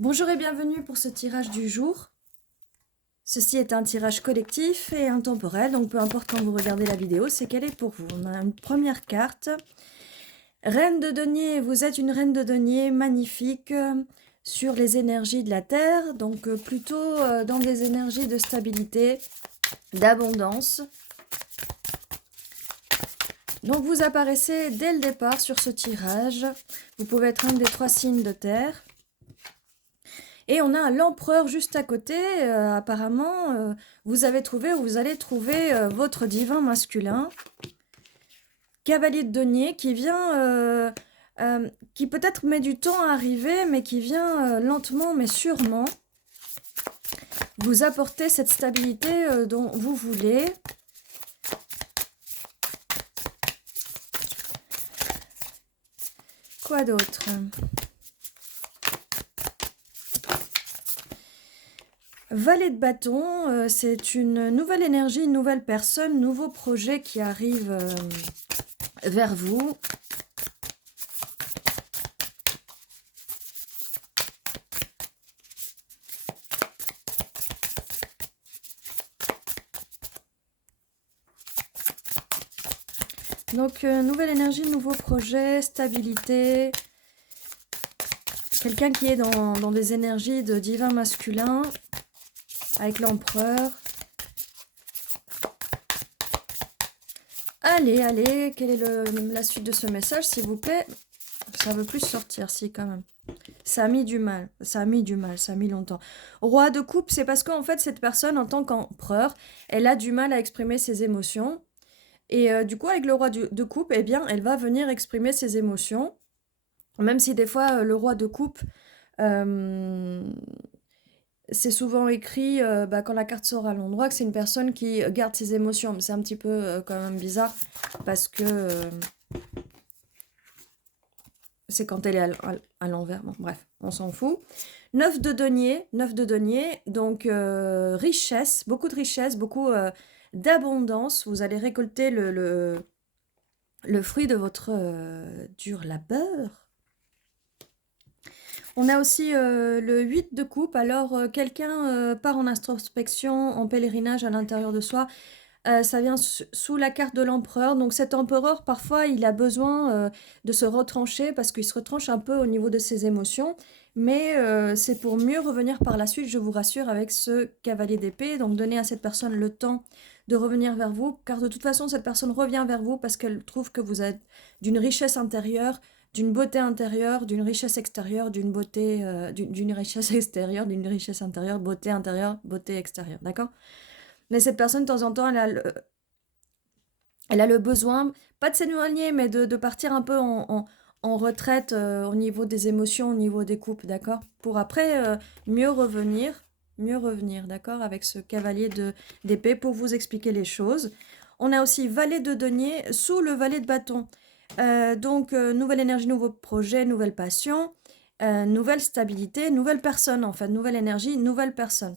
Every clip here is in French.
Bonjour et bienvenue pour ce tirage du jour. Ceci est un tirage collectif et intemporel, donc peu importe quand vous regardez la vidéo, c'est qu'elle est pour vous. On a une première carte. Reine de denier, vous êtes une reine de denier magnifique sur les énergies de la Terre, donc plutôt dans des énergies de stabilité, d'abondance. Donc vous apparaissez dès le départ sur ce tirage. Vous pouvez être un des 3 signes de terre. Et on a l'empereur juste à côté. Apparemment, vous avez trouvé ou vous allez trouver votre divin masculin. Cavalier de denier qui vient, qui peut-être met du temps à arriver, mais qui vient lentement mais sûrement vous apporter cette stabilité dont vous voulez. Quoi d'autre ? Valet de bâton, c'est une nouvelle énergie, une nouvelle personne, nouveau projet qui arrive vers vous. Donc, nouvelle énergie, nouveau projet, stabilité. Quelqu'un qui est dans des énergies de divin masculin, avec l'empereur. Allez, allez, quelle est la suite de ce message, s'il vous plaît? Ça veut plus sortir, si, quand même. Ça a mis du mal, ça a mis longtemps. Roi de coupe, c'est parce qu'en fait, cette personne, en tant qu'empereur, elle a du mal à exprimer ses émotions. Et du coup, avec le roi de coupe, eh bien, elle va venir exprimer ses émotions. Même si des fois, le roi de coupe, c'est souvent écrit, quand la carte sort à l'endroit, que c'est une personne qui garde ses émotions. Mais c'est un petit peu quand même bizarre, parce que c'est quand elle est à l'envers. Bon, bref, on s'en fout. 9 de denier, donc richesse, beaucoup de richesse, beaucoup d'abondance. Vous allez récolter le fruit de votre dur labeur. On a aussi le 8 de coupe. Alors, quelqu'un part en introspection, en pèlerinage à l'intérieur de soi. Ça vient sous la carte de l'empereur. Donc, cet empereur, parfois, il a besoin de se retrancher parce qu'il se retranche un peu au niveau de ses émotions. Mais c'est pour mieux revenir par la suite, je vous rassure, avec ce cavalier d'épée. Donc, donnez à cette personne le temps de revenir vers vous. Car de toute façon, cette personne revient vers vous parce qu'elle trouve que vous êtes d'une richesse intérieure, d'une beauté intérieure, d'une richesse extérieure, d'une beauté, d'une richesse extérieure, d'une richesse intérieure, beauté extérieure, d'accord? Mais cette personne, de temps en temps, elle a le besoin, pas de s'éloigner, mais de partir un peu en retraite au niveau des émotions, au niveau des coupes, d'accord? Pour après mieux revenir, d'accord? Avec ce cavalier d'épée pour vous expliquer les choses. On a aussi valet de denier sous le valet de bâton. Donc, nouvelle énergie, nouveau projet, nouvelle passion, nouvelle stabilité, nouvelle personne, enfin, nouvelle énergie, nouvelle personne.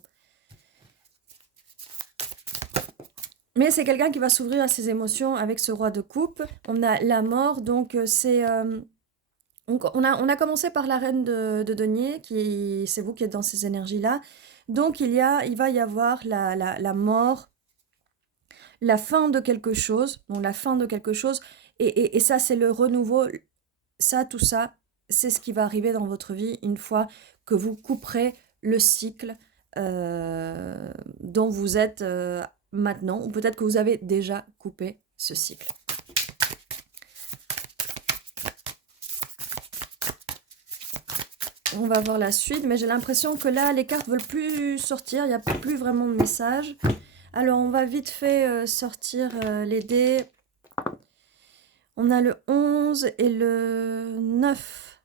Mais c'est quelqu'un qui va s'ouvrir à ses émotions avec ce roi de coupe. On a la mort, donc c'est... on a commencé par la reine de denier, c'est vous qui êtes dans ces énergies-là. Donc il va y avoir la mort, la fin de quelque chose, donc la fin de quelque chose, et ça c'est le renouveau, tout ça, c'est ce qui va arriver dans votre vie une fois que vous couperez le cycle dont vous êtes maintenant, ou peut-être que vous avez déjà coupé ce cycle. On va voir la suite, mais j'ai l'impression que là, les cartes veulent plus sortir, il n'y a plus vraiment de message. Alors, on va vite fait sortir les dés. On a le 11 et le 9.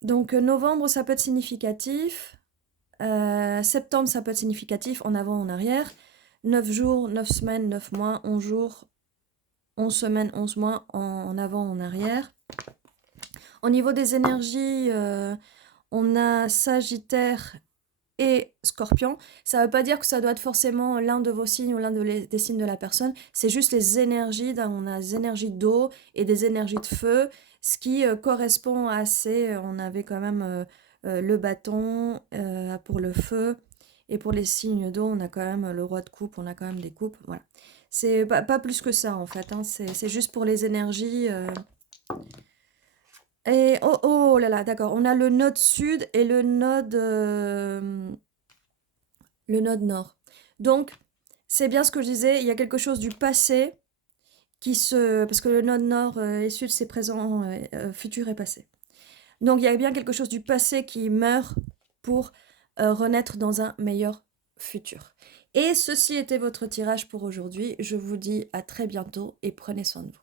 Donc, novembre, ça peut être significatif. Septembre, ça peut être significatif, en avant, en arrière. 9 jours, 9 semaines, 9 mois, 11 jours, 11 semaines, 11 mois, en avant, en arrière. Au niveau des énergies, on a Sagittaire et Scorpion. Ça ne veut pas dire que ça doit être forcément l'un de vos signes ou l'un des signes de la personne. C'est juste les énergies. On a des énergies d'eau et des énergies de feu, ce qui correspond assez. On avait quand même le bâton pour le feu. Et pour les signes d'eau, on a quand même le roi de coupe, on a quand même des coupes, voilà. C'est pas plus que ça en fait, hein, c'est juste pour les énergies. Et oh, oh là là, d'accord, on a le node sud et le node nord. Donc, c'est bien ce que je disais, il y a quelque chose du passé parce que le node nord et sud, c'est présent, futur et passé. Donc, il y a bien quelque chose du passé qui meurt pour renaître dans un meilleur futur. Et ceci était votre tirage pour aujourd'hui. Je vous dis à très bientôt et prenez soin de vous.